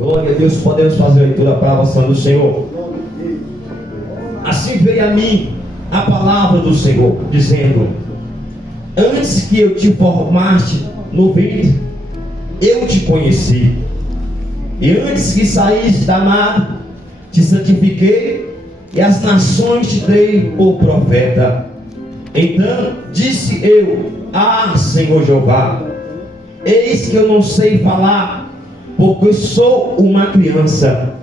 Glória a Deus, podemos fazer a leitura para a palavra do Senhor. Assim veio a mim a palavra do Senhor, dizendo: antes que eu te formaste no ventre, eu te conheci, e antes que saíste da madre, te santifiquei, e as nações te dei por profeta. Então disse eu: Senhor Jeová, eis que eu não sei falar, porque sou uma criança.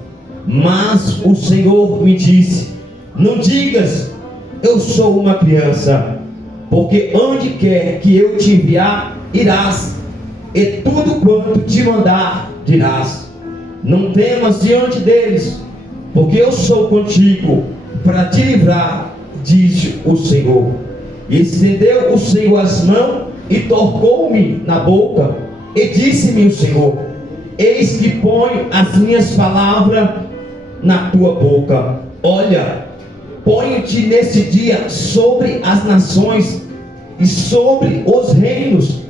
Mas o Senhor me disse: não digas, eu sou uma criança, porque onde quer que eu te enviar, irás, e tudo quanto te mandar, dirás. Não temas diante deles, porque eu sou contigo, para te livrar, disse o Senhor. E estendeu o Senhor as mãos, e tocou-me na boca, e disse-me o Senhor: eis que ponho as minhas palavras na tua boca. Olha, ponho-te nesse dia sobre as nações e sobre os reinos,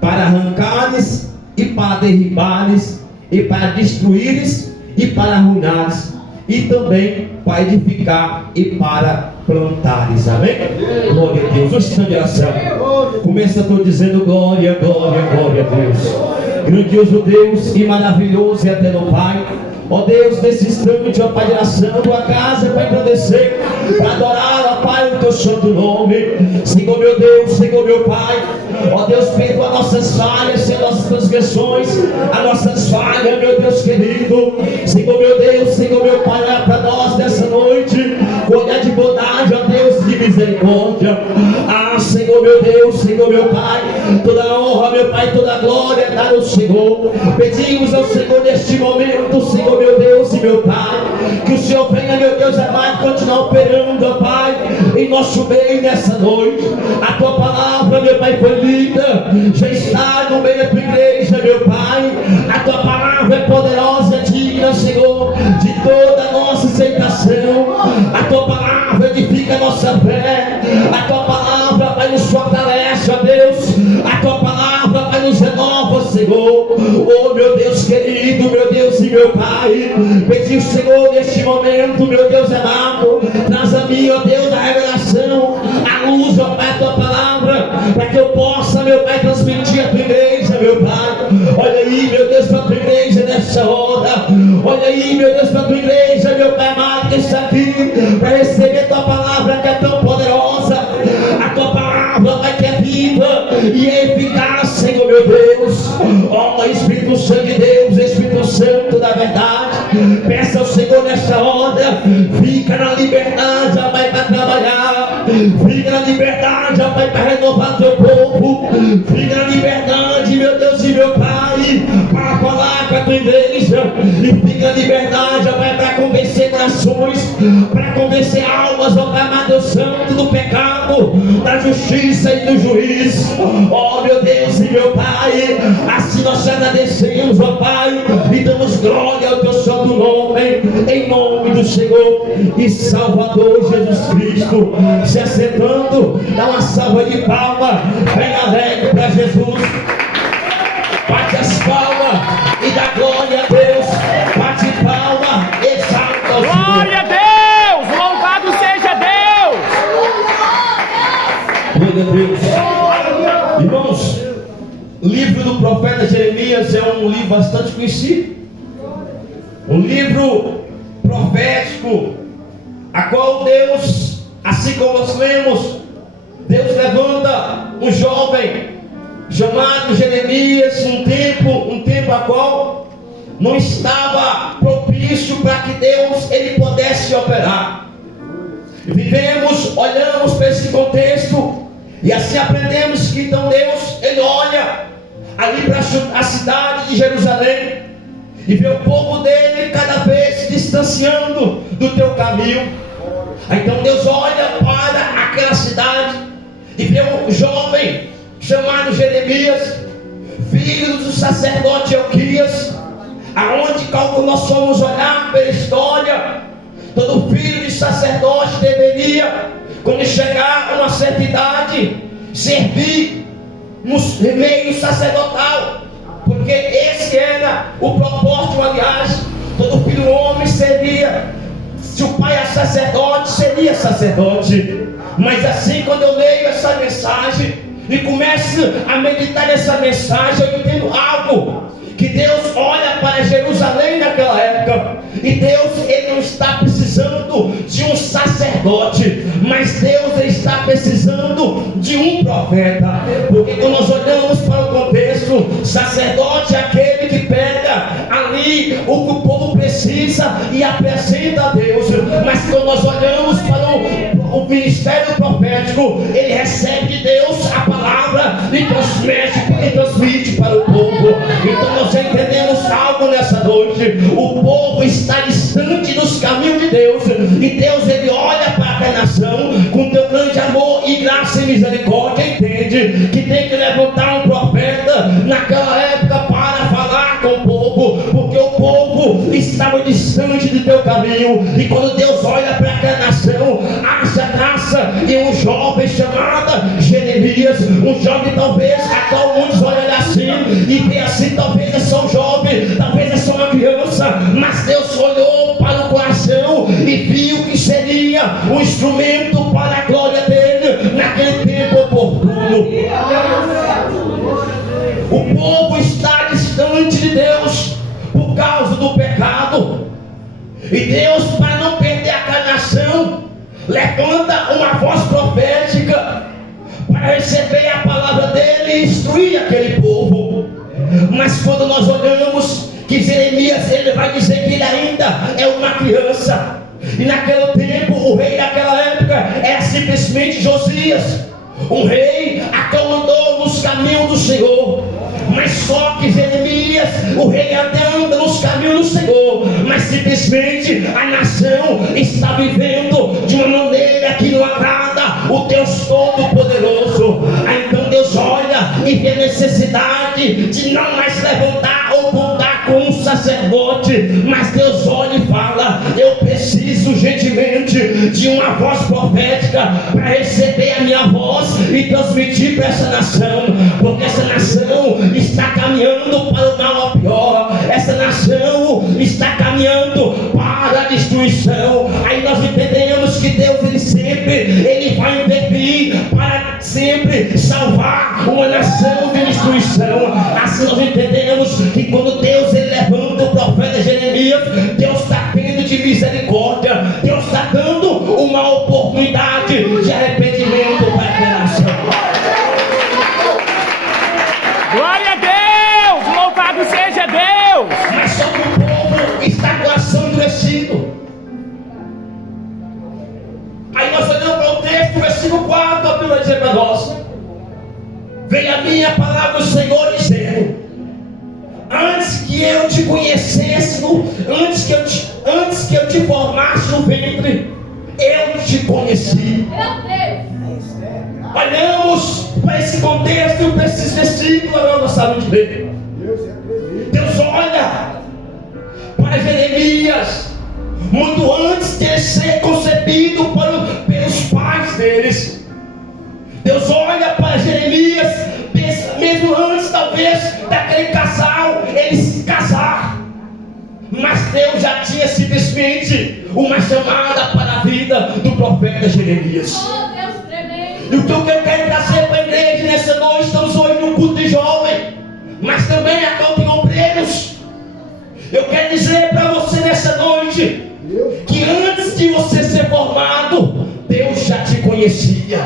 para arrancares e para derribares, e para destruíres e para arruinares, e também para edificar e para plantares. Amém? Glória a Deus. Hoje estamos de oração. Começa todo dizendo: glória, glória, glória a Deus. Grandioso Deus e maravilhoso e eterno Pai, ó Deus, nesse instante, ó Pai de oração, tua casa é para engrandecer, para adorar, ó Pai, o teu santo nome. Senhor meu Deus, Senhor meu Pai, ó Deus, perdoa nossas falhas, Senhor, nossas transgressões, as nossas falhas, meu Deus querido. Senhor meu Deus, Senhor meu Pai, olha para nós nessa noite, com olhar de bondade, ó Deus, de misericórdia. Senhor meu Deus, Senhor meu Pai, toda a honra, meu Pai, toda a glória é dar ao Senhor. Pedimos ao Senhor neste momento, Senhor meu Deus e meu Pai, que o Senhor venha, meu Deus amado, continuar operando, ó Pai, em nosso meio nessa noite. A tua palavra, meu Pai, foi lida, já está no meio da tua igreja, meu Pai. A tua palavra é poderosa, é digna, Senhor, de toda a nossa aceitação. A tua palavra edifica a nossa fé. A tua palavra, Pai, nos fortalece, ó Deus. A tua palavra, Pai, nos renova, Senhor. Oh, meu Deus querido, meu Deus e meu Pai, pedi o Senhor neste momento, meu Deus amado, traz a mim, ó Deus, a revelação, a luz, ó Pai, a tua palavra, para que eu possa, meu Pai, transmitir a tua igreja, meu Pai. Olha aí, meu Deus, para a tua igreja nessa hora. Olha aí, meu Deus, para a tua igreja, meu Pai amado, que está aqui para receber a tua palavra, que é tão poderosa. A tua palavra, Pai, que é viva e é eficaz, Senhor meu Deus. Ó Espírito Santo de Deus, Espírito Santo da verdade, peça ao Senhor nesta hora, fica na liberdade, ó Pai, para trabalhar. Fica na liberdade, ó Pai, para renovar teu povo. Fica na liberdade, meu Deus e meu Pai, para falar com a tua igreja. E fica na liberdade, ó Pai, para convencer nações, para convencer almas, ó Pai, amado Deus Santo, do pecado, da justiça e do juízo. Ó meu Deus e meu Pai, assim nós te agradecemos, ó Pai, e damos glória ao teu santo nome, em nome do Senhor e Salvador Jesus Cristo. Se assentando, dá uma salva de palmas bem alegre para Jesus. Bate as palmas e dá glória a Deus. Bate palma, exalta o Senhor. Glória a Deus, louvado seja Deus. Glória a Deus. Irmãos, o livro do profeta Jeremias é um livro bastante conhecido, um livro profético, a qual Deus, assim como nós lemos, Deus levanta um jovem chamado Jeremias, um tempo a qual não estava propício para que Deus ele pudesse operar. Vivemos, olhamos para esse contexto e assim aprendemos que então Deus ele olha ali para a cidade de Jerusalém e vê o povo dele cada vez se distanciando do teu caminho. Então Deus olha para aquela cidade e vê um jovem chamado Jeremias, filho do sacerdote Elquias, aonde nós fomos olhar pela história, todo filho de sacerdote deveria, quando chegar a uma certa idade, servir no meio sacerdotal, porque esse esse era o propósito, aliás, todo filho homem seria, se o pai é sacerdote, seria sacerdote. Mas assim, quando eu leio essa mensagem e começo a meditar nessa mensagem, eu entendo algo, que Deus olha para Jerusalém naquela época, e Deus, Ele não está precisando de um sacerdote, mas Deus está precisando de um profeta. Porque quando nós olhamos para o contexto, sacerdote é aquele que pega ali o que o povo precisa e apresenta a Deus. Mas quando nós olhamos para o ministério profético, ele recebe de Deus a palavra e transmite para o povo. Então nós entendemos algo nessa noite. O povo está distante dos caminhos de Deus, e Deus, ele olha para a nação com teu grande amor e graça e misericórdia, entende que tem que levantar um profeta naquela época para falar com o povo, porque o povo estava distante do teu caminho. E quando Deus olha para aquela nação, acha graça em um jovem chamado Jeremias, um jovem talvez a qual muitos olham assim e vê assim, talvez é só um jovem, talvez é só uma criança, mas Deus olhou para o coração e viu que seria um instrumento para a glória dele naquele tempo oportuno. O povo está distante de Deus por causa do pecado, e Deus, para não perder a nação, levanta uma voz profética para receber a palavra dele e instruir aquele povo. Mas quando nós olhamos que Jeremias, ele vai dizer que ele ainda é uma criança, e naquele tempo o rei daquela época era simplesmente Josias, um rei a qual andou nos caminhos do Senhor. Mas só que Jeremias, o rei até anda nos caminhos do Senhor, mas simplesmente a nação está vivendo de uma maneira que não agrada o Deus Todo-Poderoso. Aí então Deus olha e vê a necessidade de não mais levantar ou contar com um sacerdote, mas Deus olha e fala: eu preciso urgentemente de uma voz profética para receber a minha voz e transmitir para essa nação, porque essa nação está caminhando para o mal ou pior, essa nação está caminhando para a destruição. Aí nós entendemos que Deus, ele vai intervir para sempre salvar uma nação de destruição. Assim nós entendemos que quando Deus, ele levanta o profeta Jeremias, Deus está tendo de misericórdia, Deus está dando uma oportunidade de arrependimento para a nação. Glória a Deus! Louvado seja Deus! Mas só que o povo está com o coração endurecido. Aí nós olhamos para o texto, versículo 4, a Bíblia vai dizer para nós: veio a minha palavra do Senhor dizendo: antes que eu te conhecesse, antes que eu te formasse no ventre, eu te conheci. Olhamos para esse contexto e para esses versículos, nós não sabemos ver. Deus olha para Jeremias muito antes de ele ser concebido pelos pais deles. Deus olha para Jeremias mesmo antes, talvez, daquele casal ele se casar. Mas Deus já tinha simplesmente uma chamada para a vida do profeta Jeremias. E o que eu quero trazer para a igreja nessa noite, estamos hoje no culto de jovem, mas também a qual tem obreiros. Eu quero dizer para você nessa noite que antes de você ser formado, Deus já te conhecia.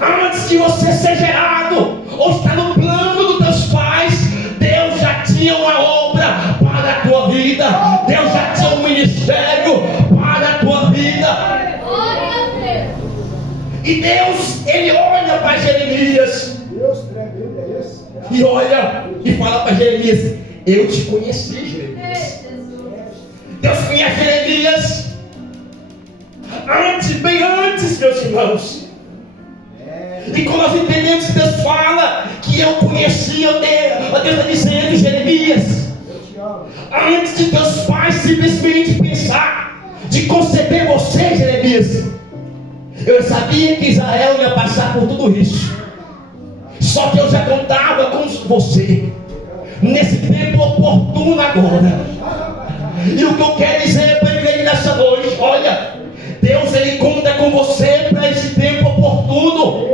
Antes de você ser gerado ou estar no plano dos teus pais, Deus já tinha uma obra para a tua vida. Deus já tinha um ministério para a tua vida. E Deus, ele olha para Jeremias e olha e fala para Jeremias: eu te conheci, Jeremias. Deus conhece Jeremias bem antes, meus irmãos. E quando nós entendemos que Deus fala que eu conheci, Deus está dizendo: Jeremias, antes de teus pais simplesmente pensar de conceber você, Jeremias, eu sabia que Israel ia passar por tudo isso. Só que eu já contava com você. nesse tempo oportuno agora. E o que eu quero dizer para a igreja nessa noite, olha, Deus ele conta com você para esse tempo oportuno.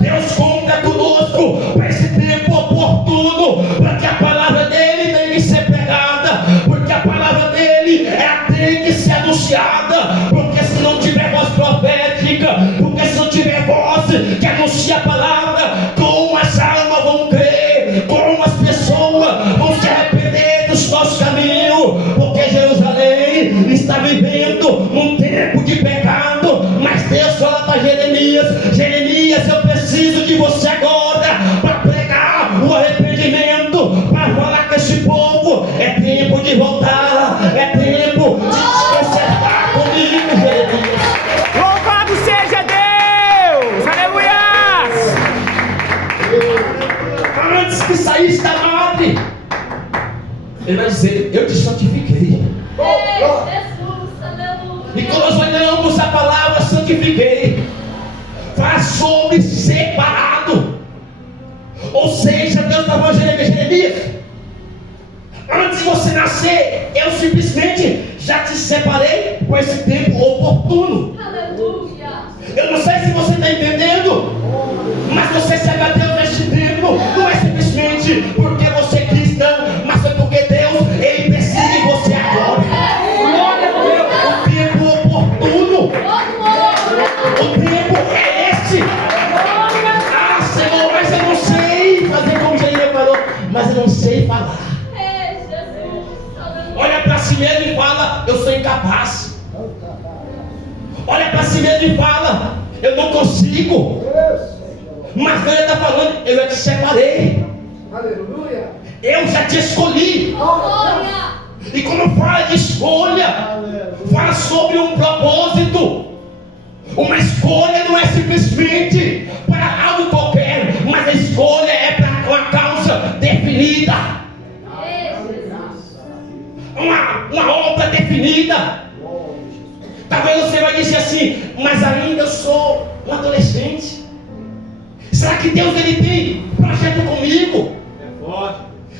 Deus conta conosco para esse tempo oportuno, para que a palavra dele tem que ser pregada, porque a palavra dele tem que ser anunciada, porque se não tiver voz profética, porque se não tiver voz que anuncia a palavra, como as almas vão crer, como as pessoas vão se arrepender dos nossos caminhos, porque Jerusalém está vivendo um tempo de pecado. Mas Deus fala para Jeremias: Jeremias, eu preciso de você agora para pregar o arrependimento, para falar com esse povo. É tempo de voltar, é tempo de se consertar comigo, Jeremias. Louvado seja Deus! Aleluia! Antes que saísse da madre, ele vai dizer: eu te santifiquei. Jesus, aleluia. E quando nós olhamos a palavra santifiquei, fala sobre separado. Ou seja, Deus está falando: Jeremias, antes de você nascer, eu simplesmente já te separei por esse tempo oportuno. Aleluia. Eu não sei se você está entendendo, mas você serve a Deus neste tempo. Não é simplesmente porque você quis, não, mas foi porque Deus, ele precisa de você agora. O tempo oportuno, o tempo é esse. Ah, Senhor, mas eu não sei fazer como Jeremias falou, mas eu não sei falar. Olha para si mesmo e fala: eu sou incapaz. Olha para si mesmo e fala: eu não consigo. Mas Deus está falando: eu já te separei. Aleluia. Eu já te escolhi. E quando fala de escolha, fala sobre um propósito. Uma escolha não é simplesmente para algo qualquer, mas a escolha é para uma causa definida, uma obra definida. Talvez você vai dizer assim: mas ainda eu sou um adolescente. Será que Deus ele tem projeto comigo?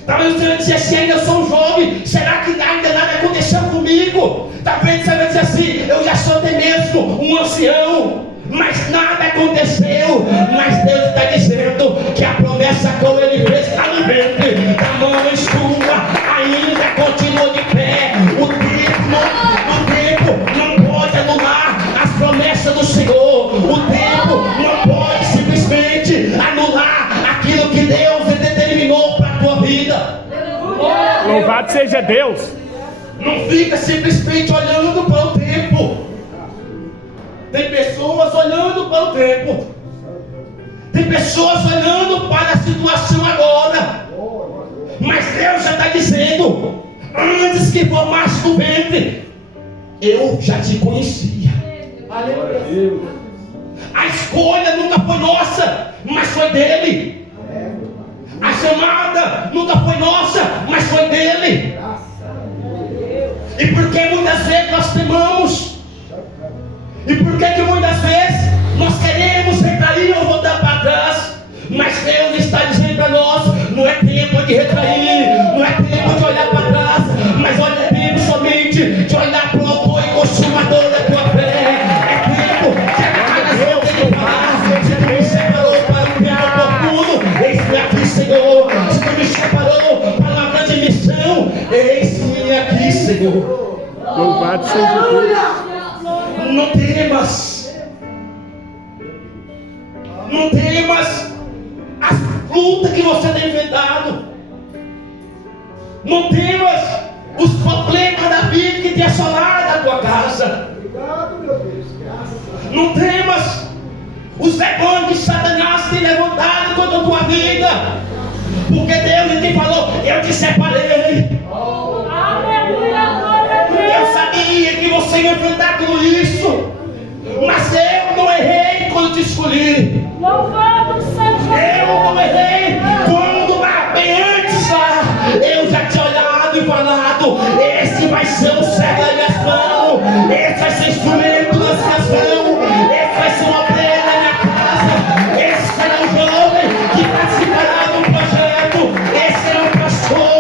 Talvez você vai dizer assim: ainda eu sou um jovem. Será que ainda nada aconteceu comigo? Talvez você vai dizer assim: eu já sou até mesmo um ancião, mas nada aconteceu. Mas Deus está dizendo que a promessa que ele fez lá no ventre da mãe sua ainda continua de pé. O tempo não pode anular as promessas do Senhor. O tempo não pode simplesmente anular aquilo que Deus determinou para a tua vida. Louvado seja Deus! Não fica simplesmente olhando para o tempo. Tem pessoas olhando para o tempo. Tem pessoas olhando para a situação agora. Mas Deus já está dizendo: antes que formaste no ventre, eu já te conhecia. Aleluia. A escolha nunca foi nossa, mas foi dele. A chamada nunca foi nossa, mas foi dele. E por que muitas vezes nós temamos? E por que muitas vezes nós queremos retrair ou voltar para trás? Mas Deus está dizendo para nós: não é tempo de retrair, não é tempo de olhar para trás, mas olha, é tempo somente de olhar para o autor e consumador da tua fé. É tempo de agarrar as mãos dele e falar: se tu me separou para um tempo oportuno, eis-me aqui, Senhor. Se tu me separou para uma grande missão, eis-me aqui, Senhor. Louvado seja Deus! Não temas. Não temas as lutas que você tem enfrentado. Não temas os problemas da vida que tem assolado a tua casa. Obrigado, meu Deus. Graças a Deus. Não temas os demônios que Satanás tem levantado contra a tua vida. Porque Deus te falou: eu te separei. Eu sabia que você ia enfrentar tudo isso, mas eu não errei quando te escolhi. Louvado seja Eu não errei quando lá bem antes lá eu já tinha olhado e falado: esse vai ser o servo das minhas mãos, esse vai ser instrumento das minhas mãos, esse vai ser uma obreiro da minha casa, esse será um jovem que participará de um projeto, esse será um pastor.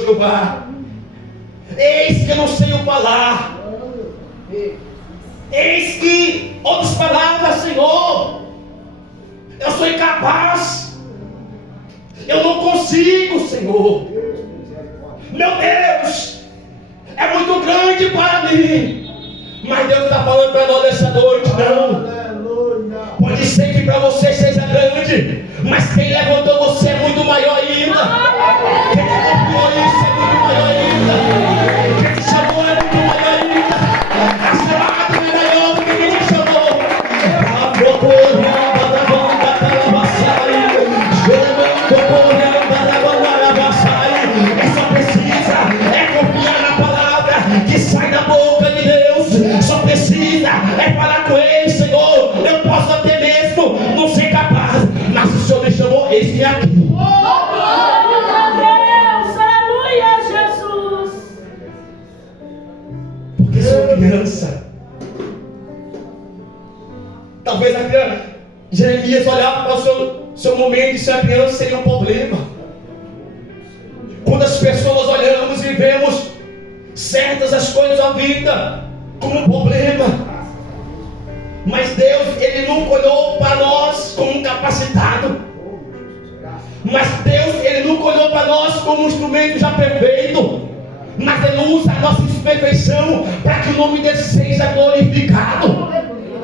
Jeová. Eis que eu não sei o falar. Eis que, outras palavras, Senhor, eu sou incapaz. Eu não consigo, Senhor. Meu Deus, é muito grande para mim. Mas Deus está falando para nós nessa noite, não. Pode ser que para você seja grande, mas quem levantou você é muito maior ainda. Quem te confiou isso é muito maior ainda. Quem te chamou é muito maior ainda. A chamada é maior do que quem te chamou. Só precisa confiar na palavra que sai da boca de Deus. Só precisa falar com Ele, Senhor. Eu posso até mesmo não ser capaz, mas o Senhor me chamou, eis-me aqui. Porque sou criança. Talvez a criança, Jeremias olhava para o seu momento de ser criança seria um problema. Quando as pessoas olhamos e vemos certas as coisas da vida como um problema, mas Deus, Ele nunca olhou para nós como um capacitado. Mas Deus, Ele nunca olhou para nós como um instrumento já perfeito. Mas Ele usa a nossa imperfeição para que o nome dele seja glorificado.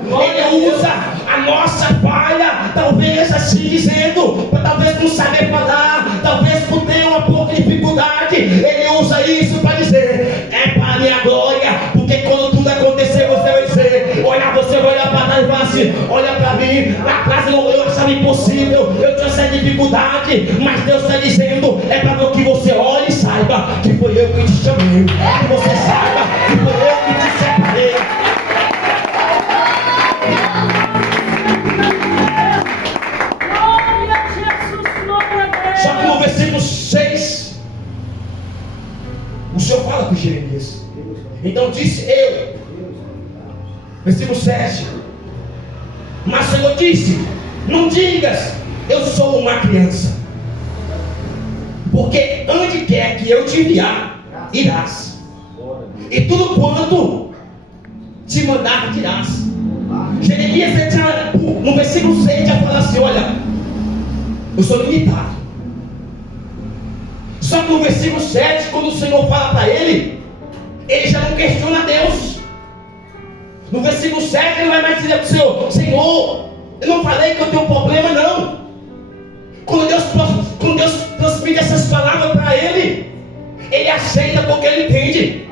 Ele usa a nossa falha, talvez assim dizendo, para talvez não saber falar, talvez por ter uma pouca dificuldade. Ele usa isso para dizer, é para a minha glória. Porque quando tudo acontecer, você vai dizer, você vai olhar para trás e falar assim, olha para mim, lá atrás eu achava impossível, eu tinha essa dificuldade, mas Deus está dizendo, é para que você olhe e saiba que foi eu que te chamei, que você saiba que foi eu que te separei. Só que no versículo 6, o Senhor fala com Jeremias. Então disse eu, versículo 7, mas o Senhor disse, não digas, eu sou uma criança, porque onde quer que eu te enviar, irás, e tudo quanto te mandar, dirás. Jeremias, no versículo 6, já fala assim, olha, eu sou limitado. Só que no versículo 7, quando o Senhor fala para ele já não questiona Deus. No versículo 7, ele vai mais dizer para o Senhor, Senhor, eu não falei que eu tenho um problema, não. Quando Deus transmite essas palavras para ele aceita porque ele entende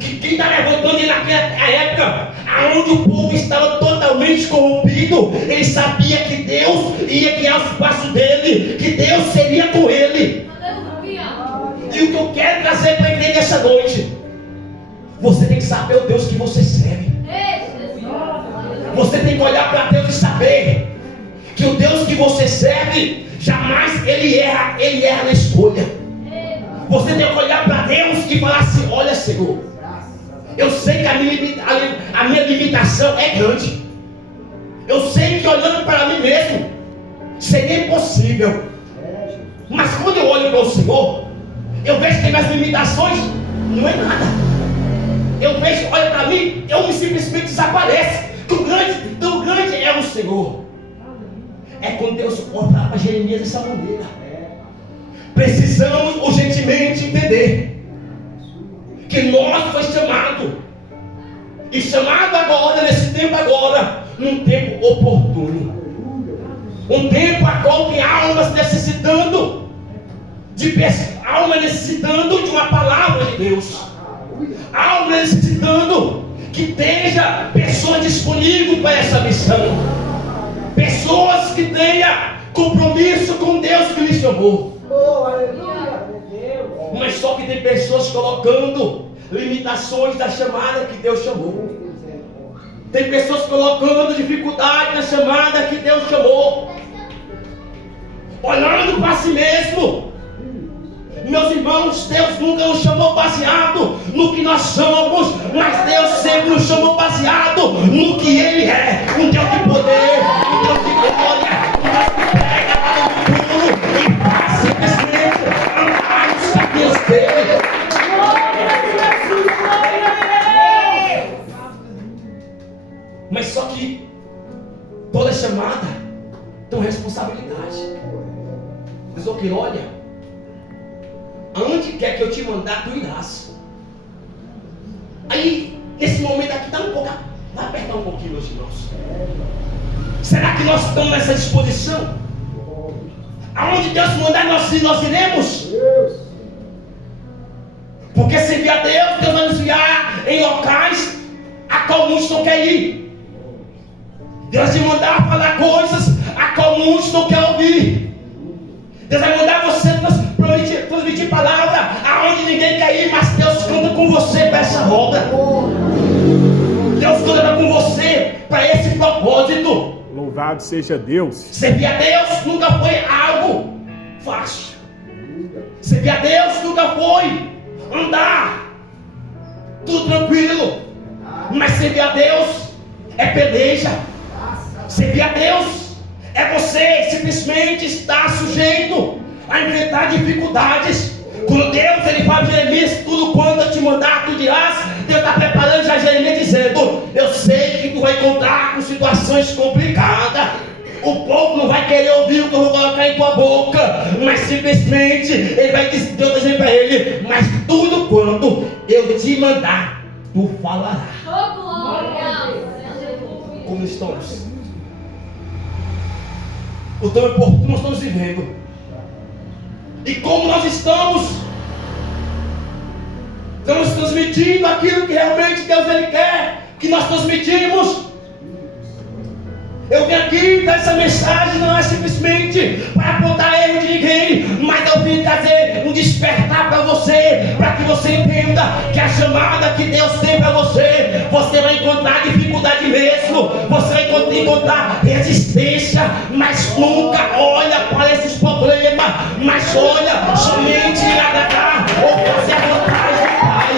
que quem está levantando ele naquela época, onde o povo estava totalmente corrompido, ele sabia que Deus ia guiar os passos dele, que Deus seria com ele. E o que eu quero trazer para a igreja essa noite, você tem que saber o Deus que você serve. Você tem que olhar para Deus e saber que o Deus que você serve, jamais ele erra na escolha. Você tem que olhar para Deus e falar assim, olha Senhor, eu sei que a minha limitação é grande. Eu sei que olhando para mim mesmo seria impossível. Mas quando eu olho para o Senhor, eu vejo que minhas limitações não é nada. Eu vejo, olha para mim, eu simplesmente desapareço. Tão grande é o Senhor. É quando Deus olha para Jeremias dessa maneira. Precisamos urgentemente entender que nós foi chamado, e chamado agora, nesse tempo agora, num tempo oportuno, um tempo a qual tem almas necessitando de uma palavra de Deus, almas necessitando que esteja pessoas disponíveis para essa missão, pessoas que tenham compromisso com Deus que lhe chamou. Mas só que tem pessoas colocando limitações da chamada que Deus chamou. Tem pessoas colocando dificuldade na chamada que Deus chamou, olhando para si mesmo. Meus irmãos, Deus nunca nos chamou baseado no que nós somos, mas Deus sempre nos chamou baseado no que Ele é. Um Deus de poder, um Deus de glória, um Deus que pega lá no futuro e faz simplesmente andar nos caminhos dele. Mas só que toda chamada tem uma responsabilidade. Diz o que, olha, aonde quer que eu te mandar, tu irás. Aí, nesse momento aqui, dá um pouco, vai apertar um pouquinho, meus irmãos. Será que nós estamos nessa disposição? Aonde Deus mandar, nós iremos? Porque servir a Deus, Deus vai nos enviar em locais a qual muitos não querem ir. Deus vai mandar falar coisas a qual muitos não querem ouvir. Deus vai mandar você transmitir palavra aonde ninguém quer ir, mas Deus conta com você para essa obra. Deus conta com você para esse propósito. Louvado seja Deus. Servir a Deus nunca foi algo fácil. Servir a Deus nunca foi andar tudo tranquilo. Mas servir a Deus é peleja. Servir a Deus é você simplesmente estar sujeito a enfrentar dificuldades. Quando Deus ele fala de Jeremias, tudo quanto eu te mandar, tu dirás. Deus está preparando já Jeremias dizendo: eu sei que tu vai encontrar com situações complicadas. O povo não vai querer ouvir o que eu vou colocar em tua boca, mas simplesmente ele vai dizer, Deus está dizendo para ele: mas tudo quanto eu te mandar, tu falarás. Oh, glória! Como estamos? O tão importante nós estamos vivendo. E como nós estamos transmitindo aquilo que realmente Deus ele quer que nós transmitimos. Eu vim aqui dar essa mensagem, não é simplesmente para apontar erro de ninguém, mas eu vim trazer um despertar para você, para que você entenda que a chamada que Deus tem para você, você vai encontrar dificuldade mesmo, você vai encontrar resistência, mas nunca olha para esses problemas, mas olha somente em agradar ou fazer a vontade do Pai.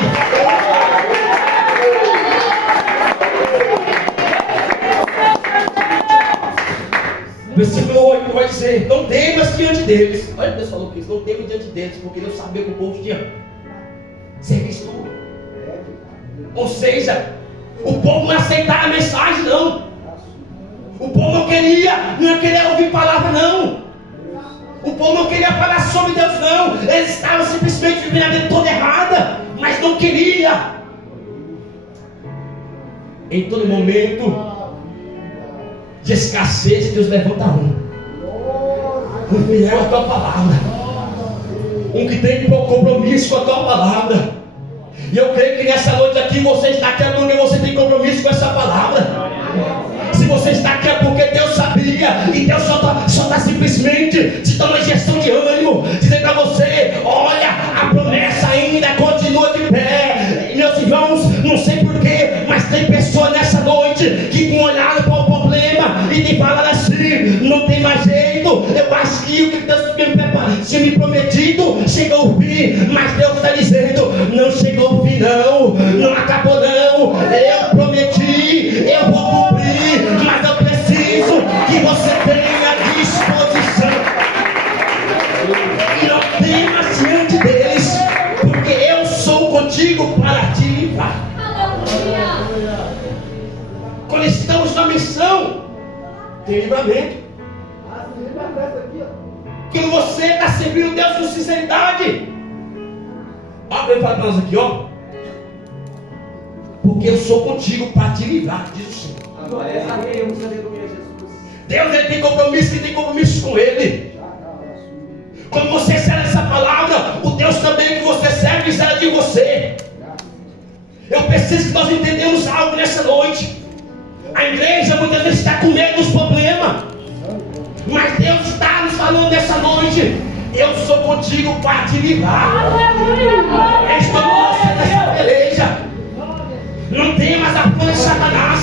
Versículo 8 vai dizer: não temas diante deles. Olha o que Deus falou, Cristo, não temas diante deles, porque Deus sabia que o povo tinha serviço tudo. Ou seja, o povo não aceitava a mensagem, não. O povo não queria ouvir palavra, não. O povo não queria falar sobre Deus, não. Eles estavam simplesmente vivendo a vida toda errada, mas não queria. Em todo momento de escassez, Deus levanta um fiel à tua palavra, um que tem compromisso com a tua palavra. E eu creio que nessa noite aqui você está aqui porque você tem compromisso com essa palavra. Se você está aqui é porque Deus sabia, e Deus só está simplesmente te dando uma injeção de ânimo, dizendo para você: olha, a promessa ainda continua de pé. Meus irmãos, não sei porquê, mas tem pessoas nessa noite que estão olhando para o problema e te falam assim: não tem mais jeito. Eu acho que o que Deus tinha me prometido chegou ao fim, mas Deus está dizendo: não chegou ao fim, não acabou, não. Eu prometi, eu vou cumprir, mas eu preciso que você tenha disposição e não temas diante deles, porque eu sou contigo para te livrar. Quando estamos na missão, tem livramento. Quando você está servindo Deus com sinceridade, abre para nós aqui, ó. Porque eu sou contigo para te livrar, diz o Senhor. Deus ele tem compromisso, que tem compromisso com Ele. Quando você serve essa palavra, o Deus também que você serve será de você. Eu preciso que nós entendamos algo nessa noite. A igreja muitas vezes está com medo dos problemas, mas Deus está nos falando nessa noite: eu sou contigo para te livrar. Eu estou com você nessa peleja. Não temas a fama de Satanás,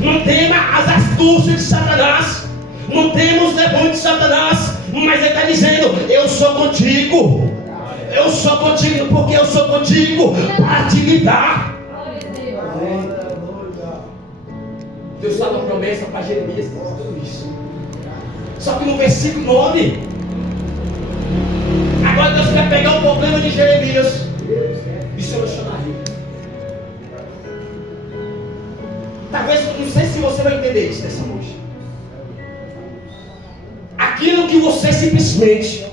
não temas as astúcias de Satanás, não temos os levantes de Satanás, mas ele está dizendo: eu sou contigo. Eu sou contigo, porque eu sou contigo para te livrar. Deus dá uma promessa para Jeremias, tudo isso. Só que no versículo 9, agora agora Deus quer pegar o problema de Jeremias e solucionar ele. Talvez, não sei se você vai entender isso nessa noite. Aquilo que você simplesmente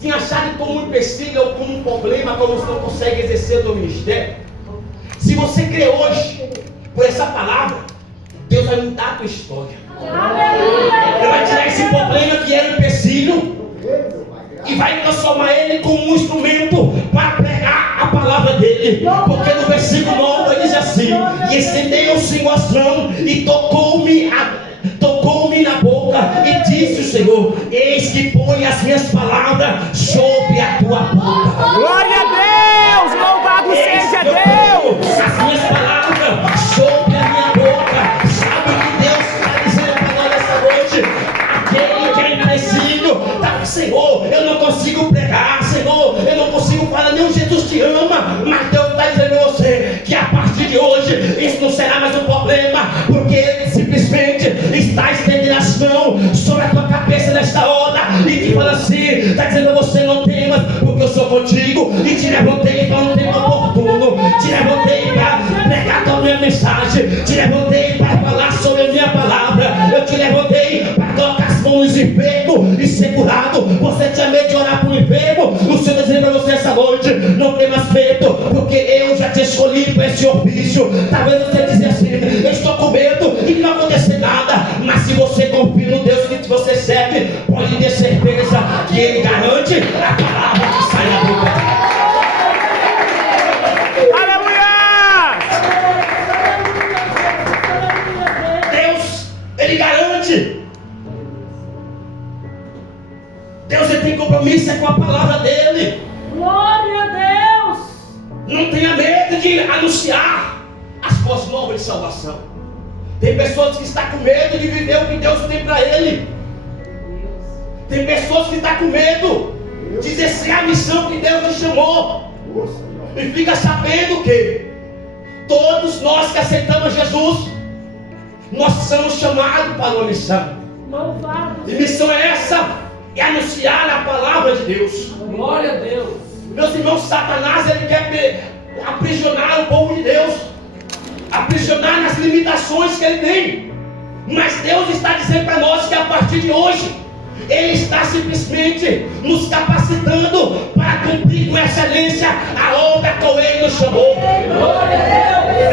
tinha achado como um empecilho ou como um problema, como você não consegue exercer o seu ministério. Se você crê hoje por essa palavra, Deus vai mudar a tua história. Ele vai tirar esse problema que era um empecilho e vai transformar ele como um instrumento para pregar a palavra dele. Porque no versículo 9 ele diz assim: e estendeu o Senhor as mãos e tocou-me na boca, e disse o Senhor: eis que põe as minhas palavras sobre a tua boca. Glória a Deus! Louvado seja Deus! As minhas palavras sobre a minha boca. Sabe o que Deus está dizendo para nós essa noite? Aquele que é endurecido, tá, Senhor, eu não consigo pregar, Senhor, eu não consigo falar, nem Jesus te ama, mas Deus está dizendo a você que a partir de hoje isso não será mais um problema, porque Ele simplesmente está estendendo as mãos sobre a tua cabeça nesta hora e te fala assim, está dizendo a você: não temas, porque eu sou contigo, e te levantei para um tempo oportuno, te levantei para pregar a minha mensagem, te levantei para falar sobre a minha palavra, eu te levantei para tocar as mãos nos enfermos e ser curado. Você tinha medo de orar para o enfermo, o Senhor está dizendo para você essa noite: não tem mais medo, porque eu já te escolhi para esse ofício. Talvez você dizer assim: eu estou com medo e não vai acontecer nada, mas se você confia no Deus que você serve, pode ter certeza que Ele garante a palavra que sai da boca dele. Deus, Ele garante. Deus, Ele tem compromisso com a palavra dele. Glória a Deus. Não tenha medo de anunciar as boas novas de salvação. Tem pessoas que estão com medo de viver o que Deus tem para ele. Tem pessoas que estão com medo de exercer a missão que Deus te chamou. E fica sabendo que todos nós que aceitamos Jesus, nós somos chamados para uma missão. Louvado. E missão é essa: é anunciar a palavra de Deus. Glória a Deus. Meus irmãos, Satanás, ele quer aprisionar o povo de Deus, aprisionar nas limitações que ele tem. Mas Deus está dizendo para nós que a partir de hoje Ele está simplesmente nos capacitando para cumprir com excelência a obra que Ele nos chamou.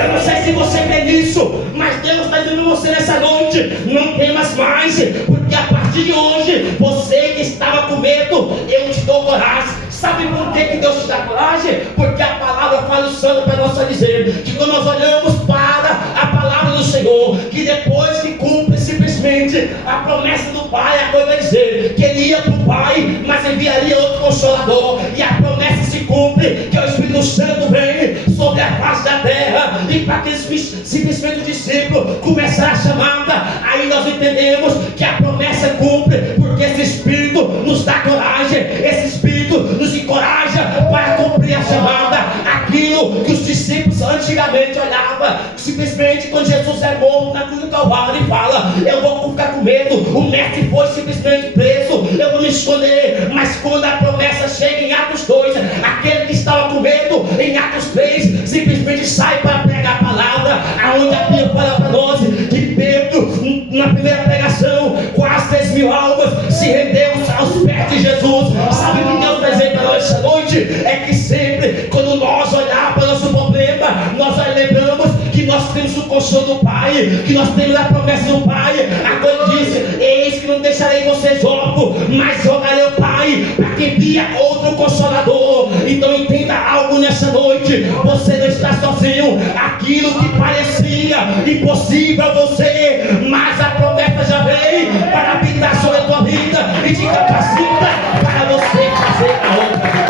Eu não sei se você crê nisso, mas Deus está dizendo a você nessa noite: não temas mais, porque a partir de hoje, você que estava com medo, eu te dou coragem. Sabe por que Deus te dá coragem? Porque a palavra fala o santo para nós dizer que quando nós olhamos para a palavra do Senhor, que depois que cumpre simplesmente a promessa do Pai, a coisa vai dizer que Ele ia para o Pai, mas enviaria outro Consolador, e a promessa se cumpre, que o Espírito Santo vem sobre a face da terra, e para que simplesmente o discípulo começar a chamada, aí nós entendemos que a promessa cumpre, porque esse Espírito nos dá coragem, esse Espírito nos encoraja para cumprir a chamada. Aquilo que os discípulos antigamente olhavam, simplesmente quando Jesus é morto na cruz do Calvário, e fala: eu vou ficar com medo, o mestre foi simplesmente preso, eu vou me esconder. Mas quando a promessa chega em Atos 2, aquele que estava com medo em Atos 3 simplesmente sai para pregar a palavra, aonde a Bíblia fala para nós que Pedro, na primeira pregação, quase 3.000 almas se rendeu aos pés de Jesus. Sabe o que Deus está dizendo para nós essa noite? É que sempre quando nós olhar para o nosso problema, nós lembramos que nós temos o consolo do Pai, que nós temos a promessa do Pai. Agora diz: eis que não deixarei vocês órfãos, mas jogarei o Pai para que envie outro Consolador. Então entenda algo nessa noite: você não está sozinho. Aquilo que parecia impossível a você, mas a promessa já veio para habitar sobre a tua vida e te capacita para você fazer a outra.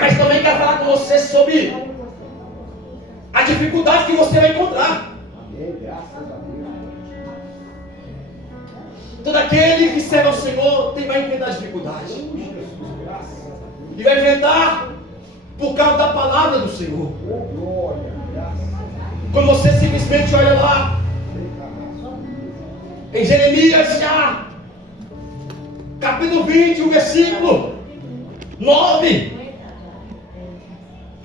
Mas também quero falar com você sobre a dificuldade que você vai encontrar. Todo aquele que serve ao Senhor vai enfrentar dificuldade. E vai enfrentar por causa da palavra do Senhor. Quando você simplesmente olha lá Em Jeremias já, capítulo 20, o versículo 9.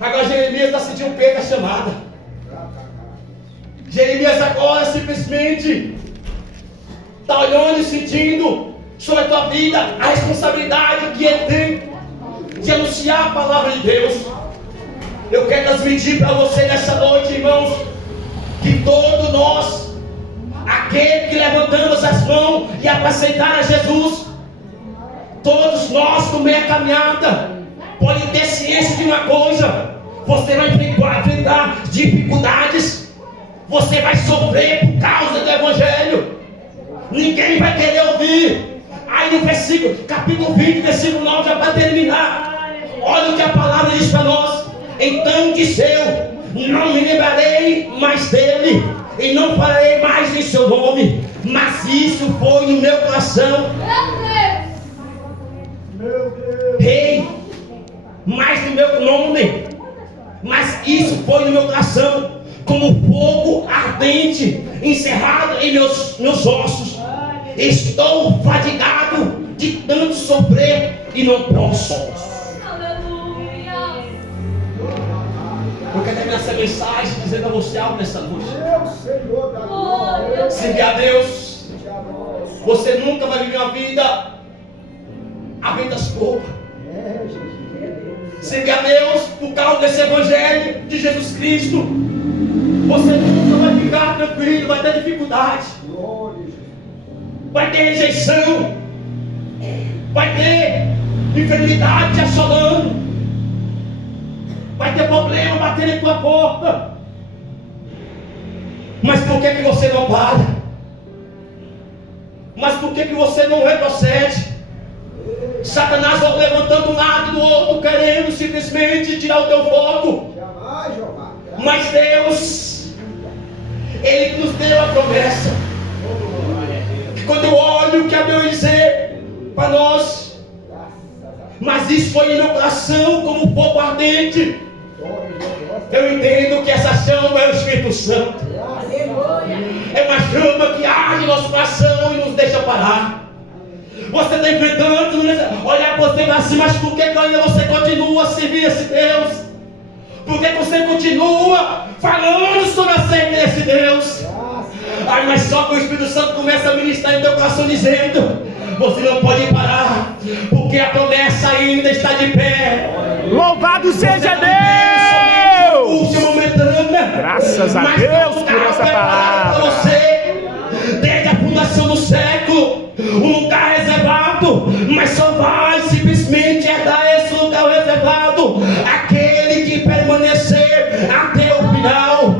Agora Jeremias está sentindo peito a chamada. Jeremias agora simplesmente está olhando e sentindo sobre a tua vida a responsabilidade que ele tem de anunciar a palavra de Deus. Eu quero transmitir para você nessa noite, irmãos, que todos nós, aquele que levantamos as mãos e aceitar a Jesus, todos nós no meio da caminhada, podem ter ciência de uma coisa: você vai enfrentar dificuldades, você vai sofrer por causa do Evangelho. Ninguém vai querer ouvir. Aí no versículo, capítulo 20, versículo 9, já para terminar, olha o que a palavra diz para nós. Então disse eu: não me lembrarei mais dele, e não falarei mais em seu nome. Mas isso foi no meu coração. Rei, mais no meu nome. Mas isso foi no meu coração, como fogo ardente encerrado em meus ossos. Estou fadigado de tanto sofrer e não posso. Eu quero terminar essa mensagem dizendo a você algo nessa noite. Servir a Deus. Você nunca vai viver uma vida a ventas poucas. Servir a Deus por causa desse Evangelho de Jesus Cristo. Você nunca vai ficar tranquilo, vai ter dificuldade, vai ter rejeição, vai ter enfermidade te assolando, vai ter problema batendo em tua porta. Mas por que você não para? Mas por que você não retrocede? Satanás vai levantando um lado do outro, querendo simplesmente tirar o teu foco. Mas Deus, Ele nos deu a promessa. Quando eu olho o que a Deus dizer para nós, mas isso foi em meu coração como fogo ardente. Eu entendo que essa chama é o Espírito Santo. É uma chama que arde no nosso coração e nos deixa parar. Você está enfrentando, olhar para você assim, mas por que ainda você continua a servir esse Deus? Por que você continua falando sobre a ser desse Deus? Ai, mas só que o Espírito Santo começa a ministrar em teu coração dizendo: você não pode parar, porque a promessa ainda está de pé. Louvado seja Deus! Graças a Deus por essa palavra. Desde a fundação do século, um lugar reservado, mas só vai simplesmente herdar esse lugar reservado aquele que permanecer até o final,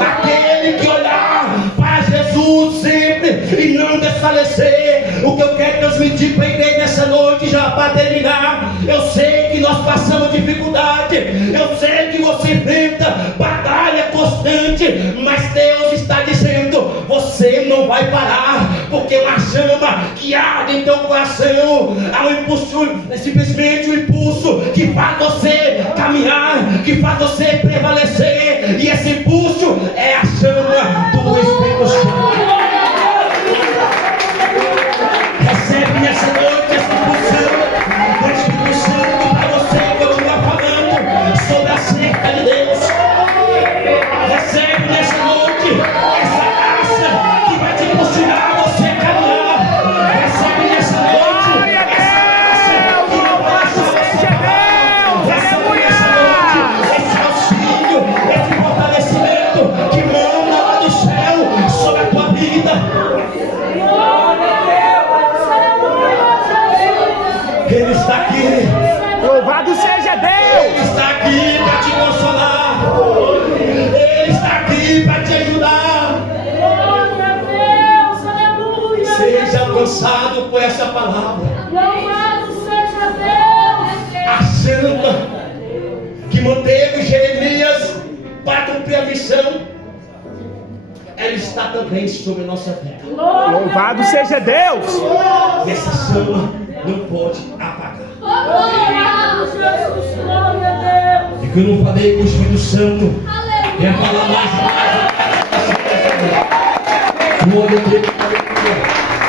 aquele que olhar para Jesus sempre e não desfalecer. O que eu quero transmitir para a igreja nessa noite, já para terminar: eu sei que nós passamos dificuldade, eu sei que você enfrenta batalha constante, mas Deus está dizendo: você não vai parar, porque uma chama que arde em teu coração, há um impulso, simplesmente um impulso que faz você caminhar, que faz você prevalecer, e esse impulso é a chama do Espírito Santo. Recebe nessa noite essa impulsão do Espírito Santo para você continuar falando sobre a cerca de Deus. Recebe nessa noite essa graça que vai te impulsionar a você caminhar. Recebe nessa noite essa graça que não vai você caminhar. Recebe nessa noite esse auxílio, esse fortalecimento que manda lá do céu sobre a tua vida. Ele está aqui. Louvado seja Deus! Ele está aqui para te consolar. Ele está aqui para te ajudar. Glória a Deus, aleluia. Seja alcançado por essa palavra. Louvado seja Deus. A chama que manteve Jeremias para cumprir a missão, ela está também sobre a nossa vida. Louvado seja Deus! E essa chama não pode apagar. Glória a Jesus, glória a Deus. E que eu não falei com o Espírito Santo, quer falar mais. Glória a Deus.